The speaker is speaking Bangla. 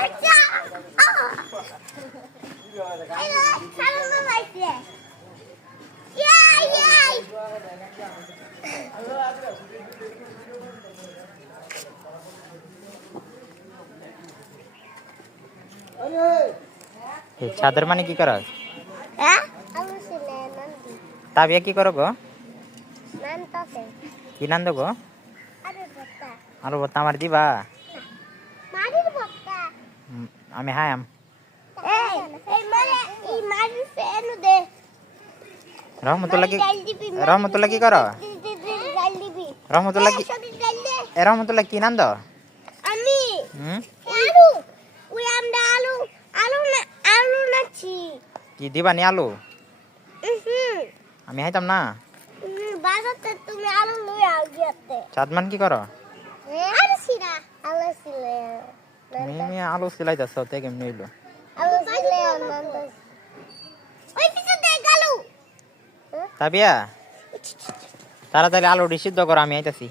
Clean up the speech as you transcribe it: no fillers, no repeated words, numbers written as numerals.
আচ্ছা আরে সারা না লাইছে ইয়াই চাদর মানে কি করো? হ্যাঁ আমি শুনে নন্দি তাবিয়া কি করো গো? নানতাছে কি নান্দ গো? আরে বত্তা আরো বত্তা আমার দিবা? মারির বত্তা আমি হায়াম এই মারে এই মারির ফেনু দে রহমতুল্লাহ কি করো? রহমতুল্লাহ কি রহমতুল্লাহ কি নান্দ? আমি আলু ওই আমরা আলু আলু না আলু নাছি কি দিবা নি আলু? আমি হাইতাম না। বাজাতে তুমি আলু লই আও গিয়াতে চাঁদমান কি করো? আরে সিরা আলু সিলে আমি আলু সিলাইতাছ তে কেমনে হইলো? আলু সিলে নন্দ ওই পিছে দেখ আলু তাবিয়া তাড়াতাড়ি আলু সিদ্ধ করো, আমি আইতাছি।